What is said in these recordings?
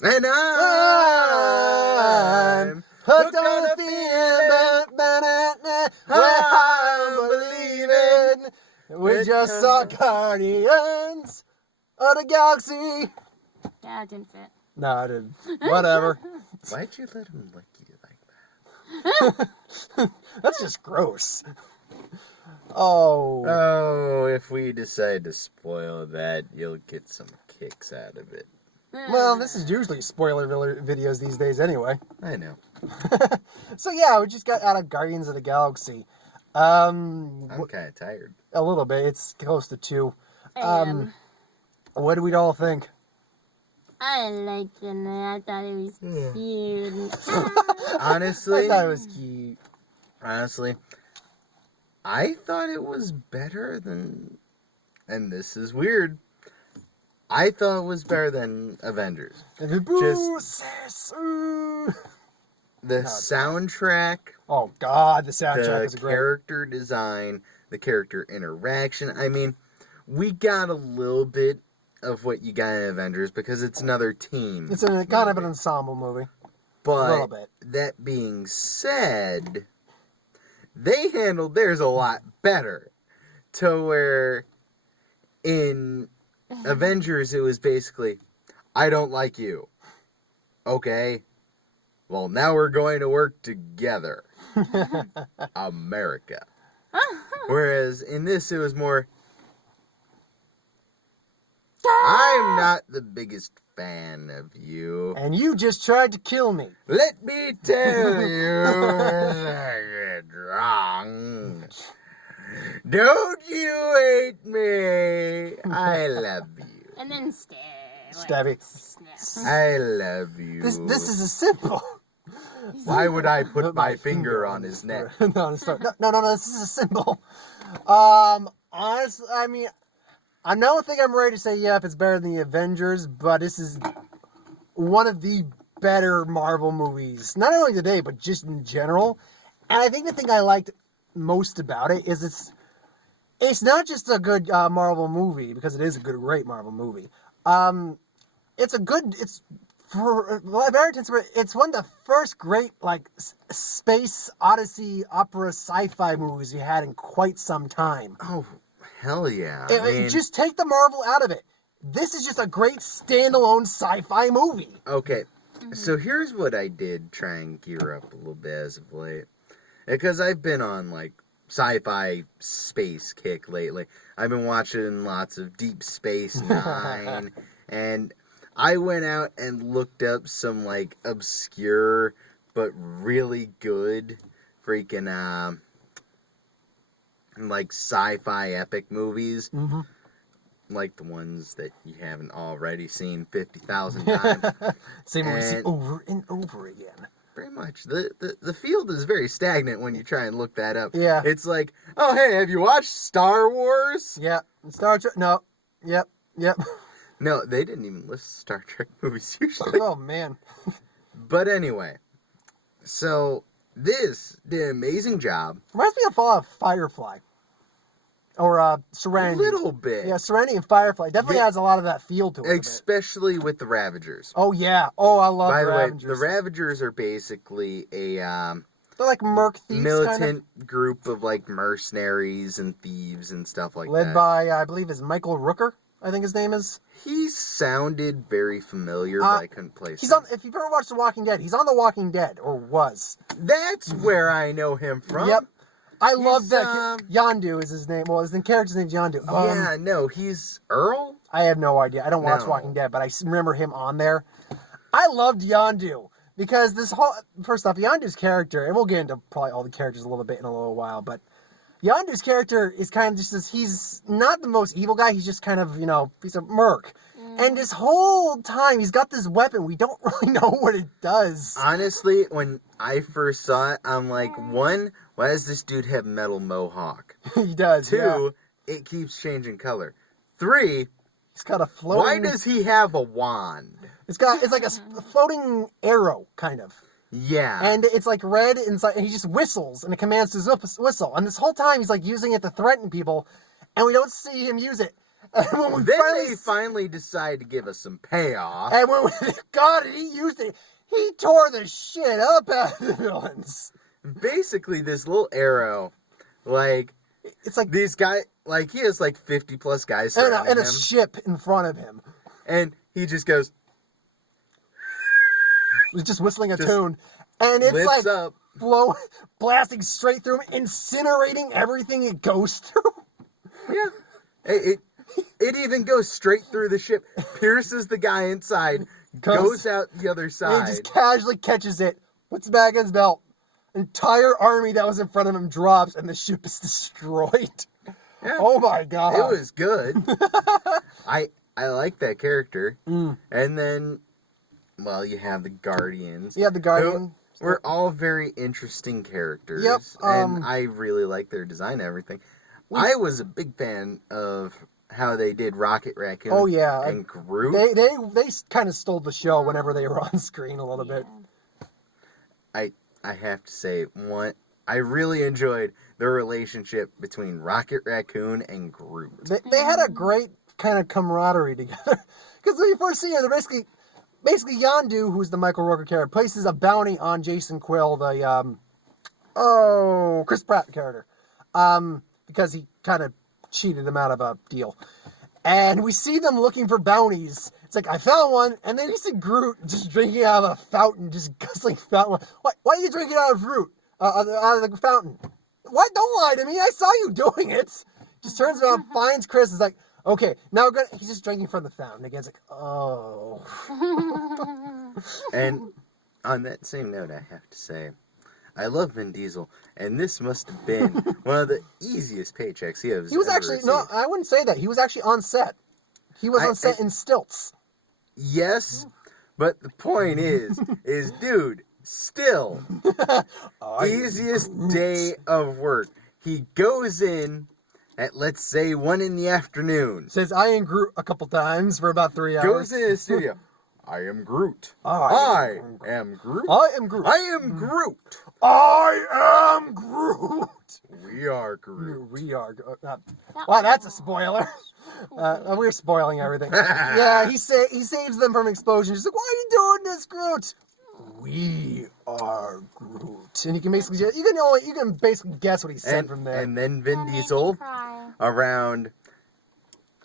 And I'm hooked on the feeling, I'm believing. We just saw Guardians of the Galaxy. Yeah, it didn't fit. No, it didn't. Whatever. Why'd you let him lick you like that? That's just gross. Oh. Oh, if we decide to spoil that, you'll get some kicks out of it. Well, this is usually spoiler videos these days anyway. I know. So yeah, we just got out of Guardians of the Galaxy. I'm kind of tired. A little bit. It's close to 2. And What do we all think? I liked it. I thought it was cute. Honestly, I thought it was cute. Honestly, I thought it was better than, and this is weird, I thought it was better than Avengers. The soundtrack. Oh God, the soundtrack is the great. character design, the character interaction. I mean, we got a little bit of what you got in Avengers because it's another team. It's kind of an ensemble movie. But a little bit. That being said, they handled theirs a lot better. To where in Avengers it was basically, I don't like you. Okay. Well, now we're going to work together. America. Whereas in this it was more, I'm not the biggest fan of you. And you just tried to kill me. Let me tell you it's wrong. Don't you hate me. I love you. And then Stabby. I love you. This is a symbol. Why would I put my finger on his neck? No, this is a symbol. Honestly, I mean, I don't think I'm ready to say, yeah, if it's better than the Avengers, but this is one of the better Marvel movies. Not only today, but just in general. And I think the thing I liked most about it is it's not just a good Marvel movie, because it is a great Marvel movie. For Americans, it's one of the first great, like, space odyssey opera sci-fi movies you had in quite some time. Oh, hell yeah. Just take the Marvel out of it. This is just a great standalone sci-fi movie. Okay, so here's what I did try and gear up a little bit as of late. Because I've been on, like, sci-fi space kick lately. I've been watching lots of Deep Space Nine, and I went out and looked up some, like, obscure but really good freaking, like, sci-fi epic movies. Mm-hmm. Like the ones that you haven't already seen 50,000 times. Same movie over and over again. Pretty much. The field is very stagnant when you try and look that up. Yeah. It's like, oh, hey, have you watched Star Wars? Yeah. Star Trek. No. Yep. No, they didn't even list Star Trek movies usually. Oh, man. But anyway, so this did an amazing job. Reminds me of Firefly. Or Serenity. A little bit. Yeah, Serenity and Firefly. Definitely has a lot of that feel to it. Especially with the Ravagers. Oh, yeah. Oh, I love the Ravagers. By the way, the Ravagers are basically a they're like merc thieves, militant group of, like, mercenaries and thieves and stuff like that. Led by, I believe, is Michael Rooker, I think his name is. He sounded very familiar, but I couldn't place him. If you've ever watched The Walking Dead, he's on The Walking Dead, or was. That's where I know him from. Yep. I love that. Yondu is his name. Well, his character's name's Yondu. Yeah, no, he's Earl? I have no idea. I don't watch Walking Dead, but I remember him on there. I loved Yondu because first off, Yondu's character, and we'll get into probably all the characters a little bit in a little while, but Yondu's character is kind of just he's not the most evil guy. He's just kind of, he's a merc. And this whole time, he's got this weapon. We don't really know what it does. Honestly, when I first saw it, I'm like, one, why does this dude have metal mohawk? He does, Two, it keeps changing color. Three, he's got a floating... Why does he have a wand? It's like a floating arrow, kind of. Yeah. And it's like red inside, and he just whistles, and it commands his whistle. And this whole time, he's like using it to threaten people, and we don't see him use it. And when we Then finally they finally decide to give us some payoff. And when we got it, he used it. He tore the shit up out of the villains. Basically, this little arrow, like, It's like these guys, like, he has like 50 plus guys and surrounding a him. ship in front of him. And he just goes, He's just whistling a Just tune. And it's lifts like up. blasting straight through him, incinerating everything it goes through. Yeah. It even goes straight through the ship, pierces the guy inside, goes out the other And side. he just casually catches it, puts it back in his belt. Entire army that was in front of him drops, and the ship is destroyed. Yeah. Oh my god! It was good. I like that character. And then, well, you have the Guardians. Yeah, the Guardian. We're all very interesting characters. Yep, and I really like their design and everything. I was a big fan of how they did Rocket Raccoon. Oh yeah, and Groot. They kind of stole the show whenever they were on screen a little bit. I have to say, I really enjoyed the relationship between Rocket Raccoon and Groot. They had a great kind of camaraderie together. Because when you first see her, they're basically Yondu, who's the Michael Rooker character, places a bounty on Jason Quill, the Chris Pratt character, because he kind of cheated him out of a deal. And we see them looking for bounties. It's like, I found one, and then you see Groot just drinking out of a fountain, just guzzling fountain. Why are you drinking out of fruit? Out of the fountain? What? Don't lie to me. I saw you doing it. Just turns around, finds Chris, is like, okay, now we're gonna. He's just drinking from the fountain. Again, it's like, oh. And on that same note, I have to say, I love Vin Diesel, and this must have been one of the easiest paychecks he has. He was ever actually, received. no, I wouldn't say that. He was actually on set. He was on set in stilts. Yes, but the point is dude, still, easiest day of work. He goes in at, let's say, 1 PM. Says, I ain't Groot a couple times for about 3 hours. Goes in the studio. I am Groot. I am Groot. I am Groot. I am Groot. I am Groot. We are Groot. We are. Wow, that's a spoiler. We're spoiling everything. Yeah, he saves them from explosion. He's like, "Why are you doing this, Groot?" We are Groot, and you can basically you can basically guess what he said from there. And then Vin Diesel, around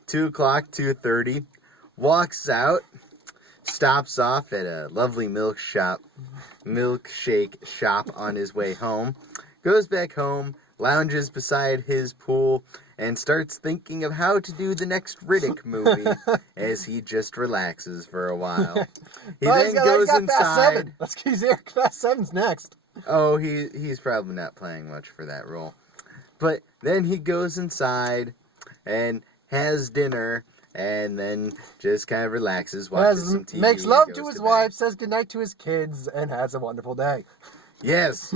2:00, 2:30, walks out, stops off at a lovely milkshake shop on his way home, goes back home, lounges beside his pool, and starts thinking of how to do the next Riddick movie as he just relaxes for a while. He then goes inside. Fast 7. Let's get here. Fast 7's next. Oh, he's probably not playing much for that role. But then he goes inside and has dinner and then just kind of relaxes, watches some TV. Makes love to his wife, says goodnight to his kids, and has a wonderful day. Yes.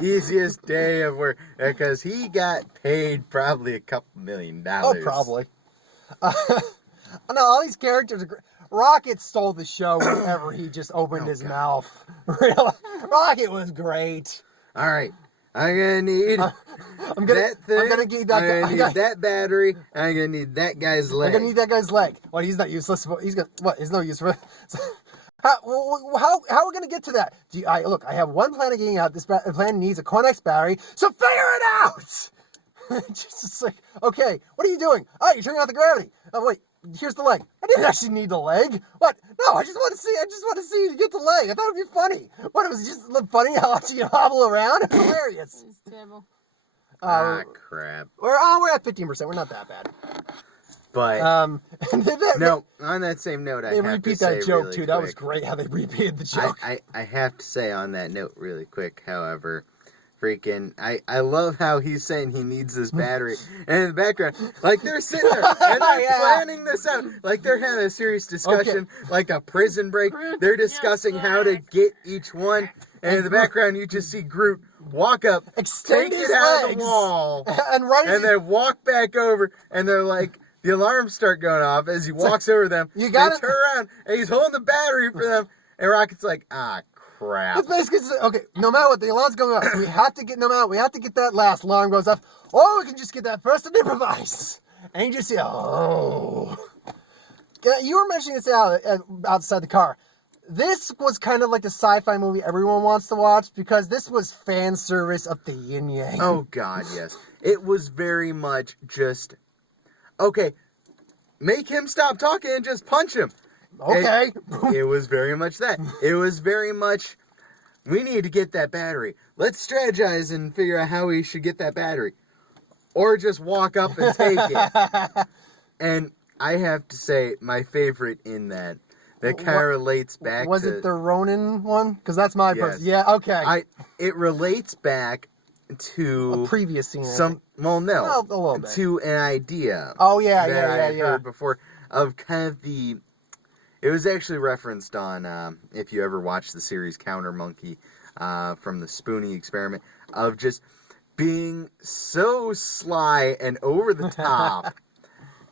Easiest day of work. Because he got paid probably a couple $1 million. Oh, probably. No, all these characters are great. Rocket stole the show whenever he just opened his mouth. Really? Rocket was great. All right. I'm going to need that thing. I'm going to need that battery. I'm going to need that guy's leg. I'm going to need that guy's leg. What, he's not useless. He's no use for it. How are we going to get to that? Look, I have one plan of getting out. This plan needs a Connex battery, so figure it out! Just like, okay, what are you doing? Oh, you're turning off the gravity. Oh, wait, here's the leg. I didn't actually need the leg. What? No, I just want to see you get the leg. I thought it'd be funny. What, it was just look funny how you hobble around? It's hilarious. It's terrible. Crap. We're at 15%. We're not that bad. But on that same note, I have to repeat say that joke really too. quick, That was great how they repeated the joke. I have to say on that note really quick, however, freaking I love how he's saying he needs this battery, and in the background, like they're sitting there and they're planning this out, like they're having a serious discussion, like a prison break. They're discussing how to get each one, and in the background you just see Groot walk up, extend take his it out legs of the wall, and then walk back over, and they're like. The alarms start going off as he walks over them. They turn around, and he's holding the battery for them. And Rocket's like, crap. It's basically okay. No matter what, the alarm's going off. We have to get that last alarm goes off, or we can just get that first and improvise. and you just see, oh. You were mentioning this outside the car. This was kind of like the sci-fi movie everyone wants to watch because this was fan service of the yin yang. Oh, God, yes. It was very much just, okay, make him stop talking and just punch him. Okay. It was very much that. It was very much, we need to get that battery. Let's strategize and figure out how we should get that battery. Or just walk up and take it. And I have to say, my favorite in that kind of relates back was to... it the Ronin one? Because that's my Yes. person. Yeah, okay. It relates back to... a previous scene. Well, no. Well, a little bit. To an idea. Oh, yeah, that I yeah. heard before of kind of the... It was actually referenced on, if you ever watched the series Counter Monkey, from the Spoonie Experiment, of just being so sly and over the top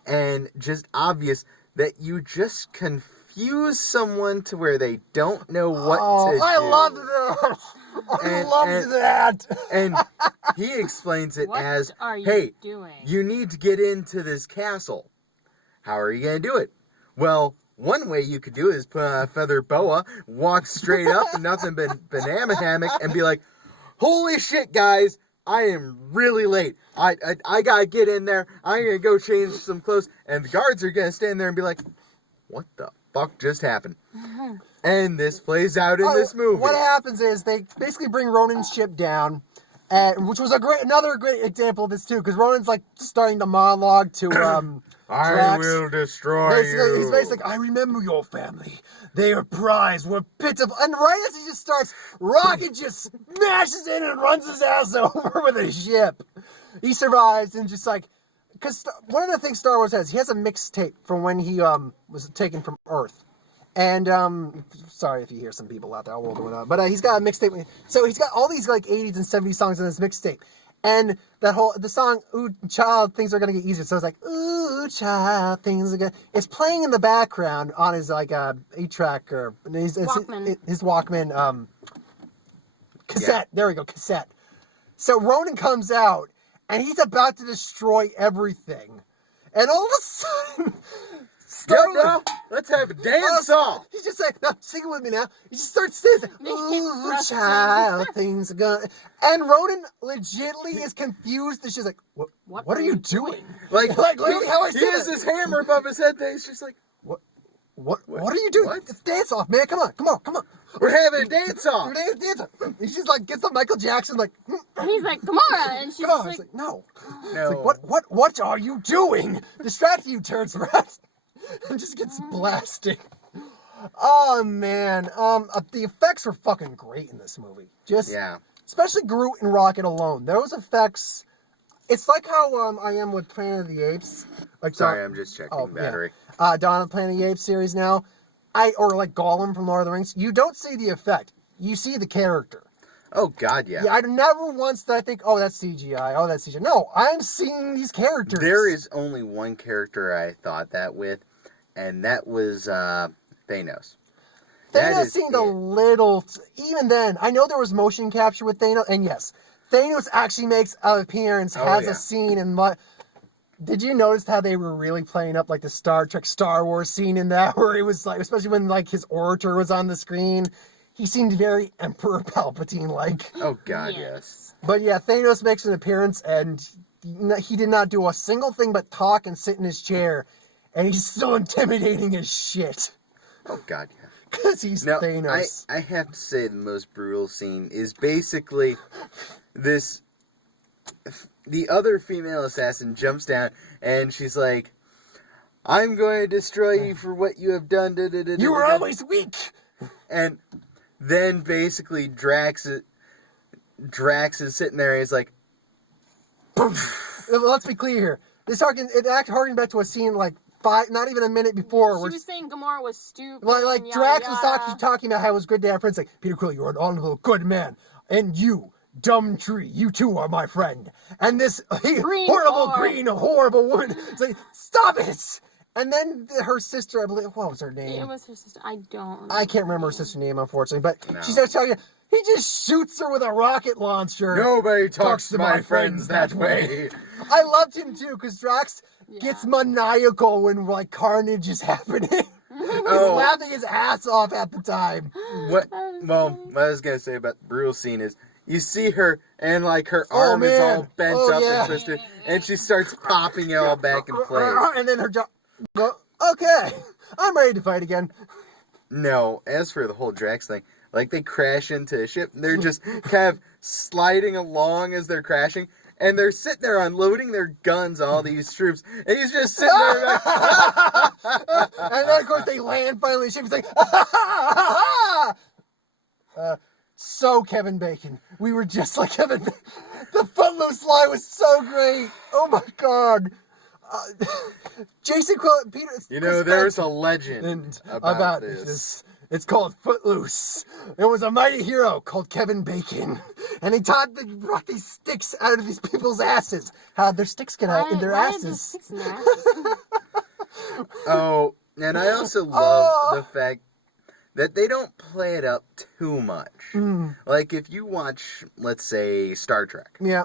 and just obvious that you just confuse someone to where they don't know what to do. I love that. I loved that. And he explains it as, are you hey, doing? You need to get into this castle. How are you going to do it? Well, one way you could do it is put on a feather boa, walk straight up and nothing but banana hammock and be like, holy shit, guys, I am really late. I got to get in there. I'm going to go change some clothes. And the guards are going to stand there and be like, what the fuck just happened? And this plays out in this movie. What happens is they basically bring Ronin's ship down, which was another great example of this too, because Ronin's like starting the monologue to I Drax. will destroy you. He's basically like, I remember your family. Their prize were pitiful. And right as he just starts, Rocket just smashes in and runs his ass over with a ship. He survives and just like, because one of the things Star Wars has, he has a mixtape from when he was taken from Earth. And, sorry if you hear some people out there, I will do it. But he's got a mixtape. So he's got all these like 80s and 70s songs in this mixtape. And the song, Ooh, Child, Things Are Gonna Get Easier. So it's like, Ooh, Child, Things Are Gonna... It's playing in the background on his, like, 8-track or... Walkman. His Walkman, cassette. Yeah. There we go, cassette. So Ronin comes out, and he's about to destroy everything. And all of a sudden... Now, let's have a dance song. He's just like, no, sing it with me now. He just starts singing. Ooh, child, things are gonna... And Ronan legitimately is confused. And she's like, what are you doing? Like literally how I he said has it. this hammer above his head that he's just like, What are you doing? What? It's dance off, man. Come on. we're having a dance off. Dance off. He just like gets the Michael Jackson like. He's like, Gamora, and she's Come on. like, It's like, no. No. It's like, what are you doing? Distracting you, turns around and just gets blasted. Oh man, the effects were fucking great in this movie. Especially Groot and Rocket alone. Those effects. It's like how I am with Planet of the Apes. Like, sorry, I'm just checking battery. Yeah. Dawn of the Planet of the Apes series now. Or like Gollum from Lord of the Rings. You don't see the effect. You see the character. Oh God, yeah. Yeah, I never once that I think, oh, that's CGI. Oh, that's CGI. No, I'm seeing these characters. There is only one character I thought that with, and that was Thanos. Thanos seemed a little... Even then, I know there was motion capture with Thanos, and yes, Thanos actually makes an appearance, has a scene, and what... Did you notice how they were really playing up like the Star Trek, Star Wars scene in that, where it was like, especially when like his orator was on the screen, he seemed very Emperor Palpatine-like. Oh God, yes. But yeah, Thanos makes an appearance, and he did not do a single thing but talk and sit in his chair, and he's still intimidating as shit. Oh God, yeah. Because he's Thanos. I have to say the most brutal scene is basically this... The other female assassin jumps down, and she's like, I'm going to destroy you for what you have done. You were always weak! And then basically Drax is sitting there, and he's like... Let's be clear here. It harkened back to a scene like not even a minute before. She was saying Gamora was stupid. Like Drax was talking about how it was good to have friends. Like, Peter Quill, you're an honorable good man. And you... Dumb tree, you too are my friend. And this horrible woman. It's like, stop it! And then her sister, I believe, what was her name? It was her sister. I can't remember her sister's name, unfortunately. But she starts telling you, he just shoots her with a rocket launcher. Nobody talks to my friends that way. I loved him too, because Drax gets maniacal when like carnage is happening. He's Oh. laughing his ass off at the time. What I was gonna say about the brutal scene is you see her and like her Oh, arm is all man. bent Oh, up yeah. and twisted, and she starts popping it all back in place. And then her jaw. Okay, I'm ready to fight again. No, as for the whole Drax thing, like they crash into a ship, and they're just kind of sliding along as they're crashing, and they're sitting there unloading their guns, all these troops, and he's just sitting there like, And then of course they land finally. She's like, so Kevin Bacon. We were just like Kevin. The Footloose line was so great. Oh my god. Jason Peter. you know, there's a legend about this. this. It's called Footloose. It was a mighty hero called Kevin Bacon, and he brought these sticks out of these people's asses. How their sticks get out in their asses. Oh, and I also love the fact that they don't play it up too much. Like if you watch, let's say, Star Trek. Yeah.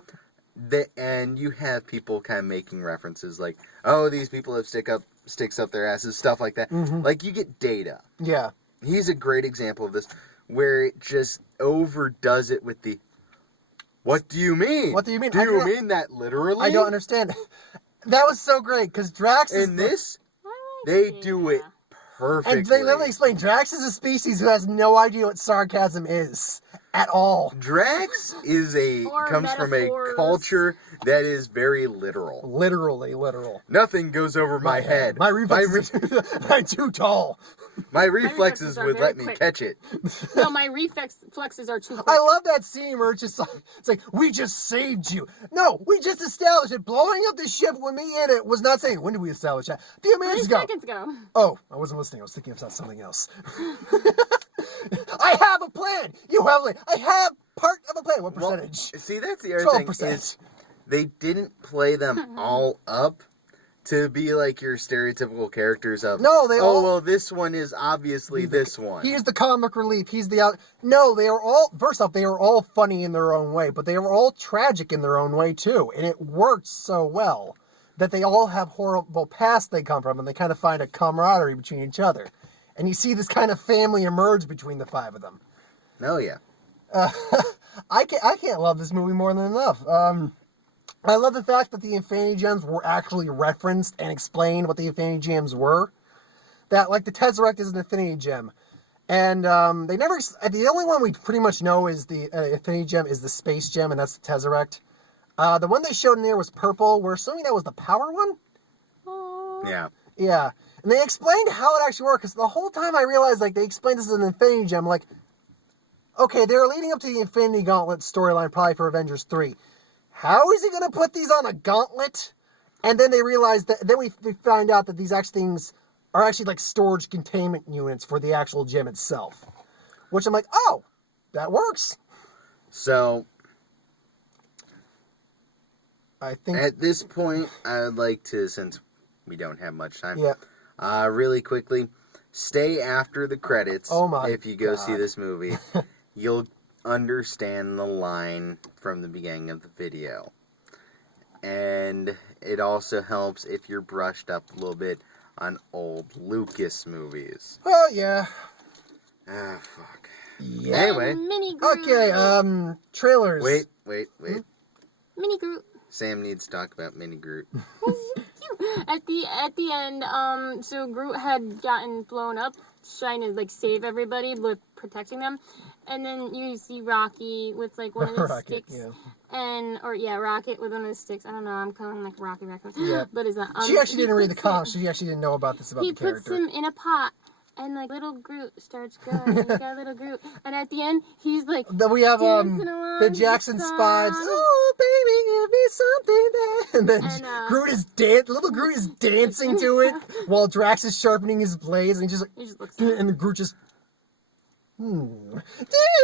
And you have people kind of making references like, oh, these people have sticks up their asses, stuff like that. Like you get Data. Yeah. He's a great example of this, where it just overdoes it with the, what do you mean? What do you mean? Do you mean that literally? I don't understand. That was so great, because Drax is... In this, they do it perfectly. And they literally explain, Drax is a species who has no idea what sarcasm is. At all. Drax is comes from a metaphors. culture that is very literal. Literally literal. Nothing goes over my head. My reflexes I'm too tall. My reflexes are would very let me quick. catch it. No, my reflexes are too quick. I love that scene where it's just like, we just saved you. No, we just established it. Blowing up the ship with me in it was not saying, when did we establish that? A few minutes 3 ago. seconds ago. Oh, I wasn't listening. I was thinking about something else. I have a plan. You have a plan. I have part of a plan. What percentage? Well, see, that's the other thing 12%. is they didn't play them all up to be like your stereotypical characters of, No, they all... well, this one is obviously this one. He's the comic relief. He's the out... No, they are all... First off, they are all funny in their own way, but they are all tragic in their own way, too. And it works so well that they all have horrible pasts they come from, and they kind of find a camaraderie between each other. And you see this kind of family emerge between the 5 of them. Oh, yeah. I can't love this movie more than enough. I love the fact that the Infinity Gems were actually referenced and explained what the Infinity Gems were. That, like, the Tesseract is an Infinity Gem. And they never... The only one we pretty much know is the Infinity Gem is the Space Gem, and that's the Tesseract. The one they showed in there was purple. We're assuming that was the power one? Yeah. Yeah. And they explained how it actually worked, because the whole time I realized, like, they explained this as an Infinity Gem, like, okay, they're leading up to the Infinity Gauntlet storyline, probably for Avengers 3. How is he going to put these on a gauntlet? And then they realized that, then we find out that these things are actually, like, storage containment units for the actual gem itself. Which I'm like, oh, that works. So, I think... at this point, I would like to, since we don't have much time, Yeah. Really quickly, stay after the credits. Oh my if you go God. see this movie. You'll understand the line from the beginning of the video. And it also helps if you're brushed up a little bit on old Lucas movies. Oh, yeah. Ah, fuck. Yeah. Anyway. Mini Groot. Okay, trailers. Wait. Mini Groot. Sam needs to talk about Mini Groot. At the end, so Groot had gotten blown up, trying to like save everybody, but protecting them, and then you see Rocky with like one of his Rocket, sticks, yeah. Rocket with one of his sticks. I don't know, I'm calling him like Rocky Raccoon. Yeah. But is that She actually didn't read the comics. She actually didn't know about this about he the character. puts him in a pot. And like little Groot starts growing. He's got little Groot, and at the end he's like. Then we have dancing along the to Jackson song. Fives. Oh baby, give me something that. And then little Groot is dancing to it while Drax is sharpening his blades, and he just looks. and the Groot just. That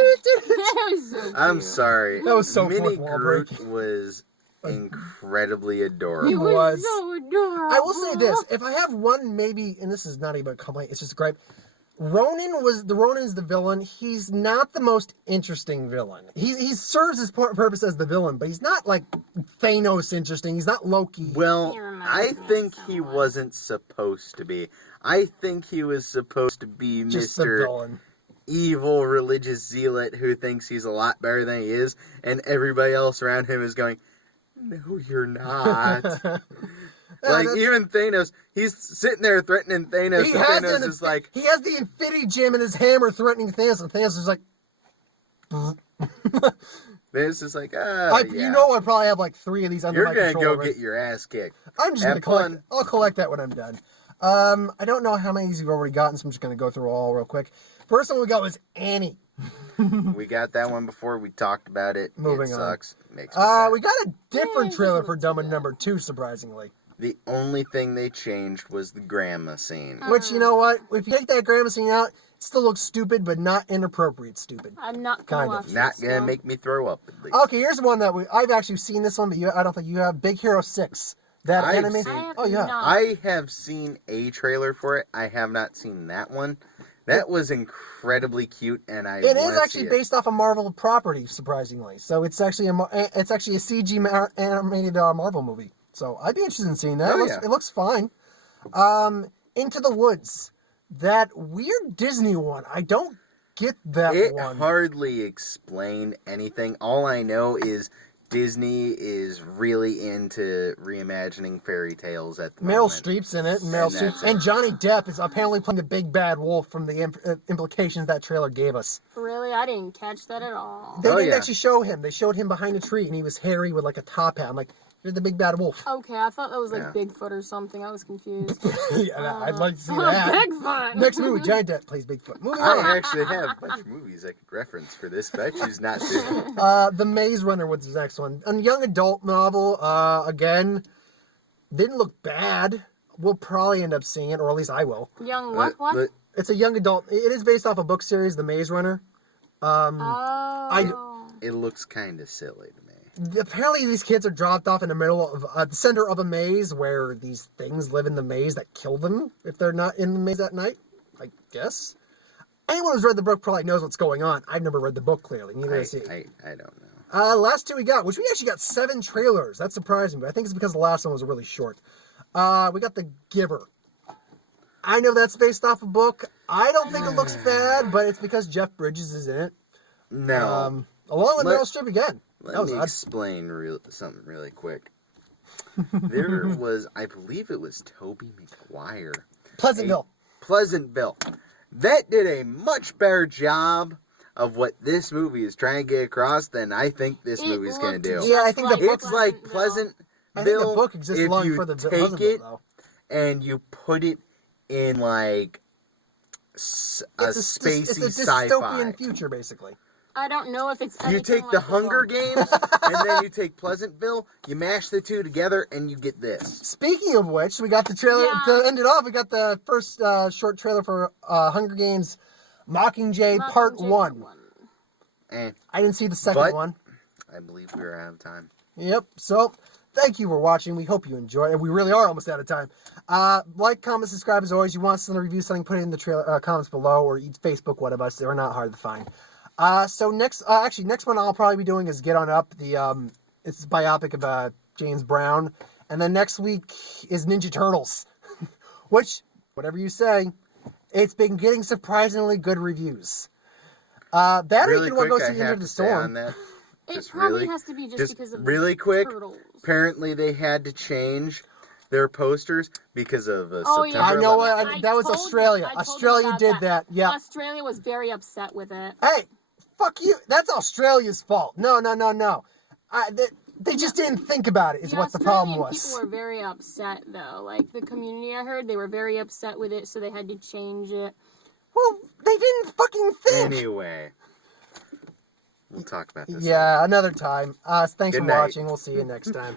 was so cute. I'm sorry. That was so Mini fourth wall Groot breaking. was incredibly adorable. It was. was so adorable. I will say this: if I have one, maybe, and this is not even a complaint, it's just a gripe. Ronan's the villain. He's not the most interesting villain. He serves his purpose as the villain, but he's not like Thanos interesting. He's not Loki. Well, He reminds I me of think he someone. wasn't supposed to be. I think he was supposed to be Just the Mr. villain. Evil religious zealot who thinks he's a lot better than he is, and everybody else around him is going, "No, you're not." Like, even Thanos, he's sitting there threatening Thanos, and Thanos is like... He has the Infinity Gem and his hammer threatening Thanos, and Thanos is like... Thanos is like, yeah. You know I probably have like 3 of these under my You're control. gonna go get your ass kicked. I'm just gonna Have collect. fun. I'll collect that when I'm done. I don't know how many you've already gotten, so I'm just gonna go through all real quick. First one we got was Annie. We got that one before. We talked about it. Moving it on. sucks. Makes me sad. We got a different Yeah, trailer it for doesn't Dumb look and too Number 2, surprisingly. The only thing they changed was the grandma scene. Which, you know what? If you take that grandma scene out, it still looks stupid, but not inappropriate stupid. I'm not Kind gonna of. watch Not this, gonna no. make me throw up, at least. Okay, here's one that I've actually seen this one, but I don't think you have. Big Hero 6. That I've anime. seen- I have Oh yeah. not. I have seen a trailer for it. I have not seen that one. That was incredibly cute, and I It is wanna actually see it. based off a Marvel property, surprisingly. So it's actually a CG animated Marvel movie. So I'd be interested in seeing that. Oh, It looks fine. Into the Woods, that weird Disney one. I don't get that It one. hardly explained anything. All I know is Disney is really into reimagining fairy tales at the Meryl moment. Streep's in it, and Meryl And Streep, that's it. and Johnny Depp is apparently playing the big bad wolf from the implications that trailer gave us. Really, I didn't catch that at all. They Oh, didn't yeah. actually show him. They showed him behind a tree, and he was hairy with like a top hat. I'm like, you're the big bad wolf. Okay, I thought that was like Yeah. Bigfoot or something. I was confused. Yeah, I'd like to see that. Bigfoot. Next movie, Johnny Depp plays Bigfoot. Moving I on. actually have a bunch of movies I could reference for this, but I choose not to. The Maze Runner was the next one. A young adult novel. Again, didn't look bad. We'll probably end up seeing it, or at least I will. Young what? But It's a young adult. It is based off a book series, The Maze Runner. Oh. it looks kind of silly to me. Apparently, these kids are dropped off in the middle of the center of a maze where these things live in the maze that kill them if they're not in the maze at night. I guess. Anyone who's read the book probably knows what's going on. I've never read the book clearly. Neither has he. I don't know. Last 2 we got, which we actually got 7 trailers. That's surprising, but I think it's because the last one was really short. We got The Giver. I know that's based off a book. I don't think it looks bad, but it's because Jeff Bridges is in it. No. Along with Let- Meryl Streep again. That Let was me odd. explain something really quick. There was, I believe it was Tobey Maguire. Pleasantville. Pleasantville. That did a much better job of what this movie is trying to get across than I think this It movie's going to looked do. Yeah, I think the book- It's like Pleasantville. I think the Pleasantville, book exists if long you for the take Pleasantville, it though. and you put it in like a It's spacey it's a sci-fi. dystopian future, basically. I don't know if it's. You anything take the like Hunger book. Games, and then you take Pleasantville, you mash the two together, and you get this. Speaking of which, we got the trailer Yeah. to end it off. We got the first short trailer for Hunger Games Mockingjay Part Mockingjay 1. And I didn't see the second But- one. I believe we're out of time. Yep. So, thank you for watching. We hope you enjoy it. We really are almost out of time. Like, comment, subscribe as always. You want us to review something, put it in the trailer comments below or Facebook, one of us. They're not hard to find. So next one I'll probably be doing is Get On Up. It's a biopic of James Brown. And then next week is Ninja Turtles. Which, whatever you say, it's been getting surprisingly good reviews. That Really or you can quick, go I see have Into the to say on Storm. that. It Just probably really, has to be just just because of really the quick. turtles. Apparently, they had to change their posters because of Oh, September yeah. I know 11th. what. That was told you- Australia. I told you Australia about did that. Yeah. Australia was very upset with it. Hey, fuck you. That's Australia's fault. No. They just didn't think about it, is what the problem Australian was. people were very upset, though. Like, the community I heard, they were very upset with it, so they had to change it. Well, they didn't fucking think. Anyway, we'll talk about this. Yeah, another time. Thanks Good for night. watching. We'll see you next time.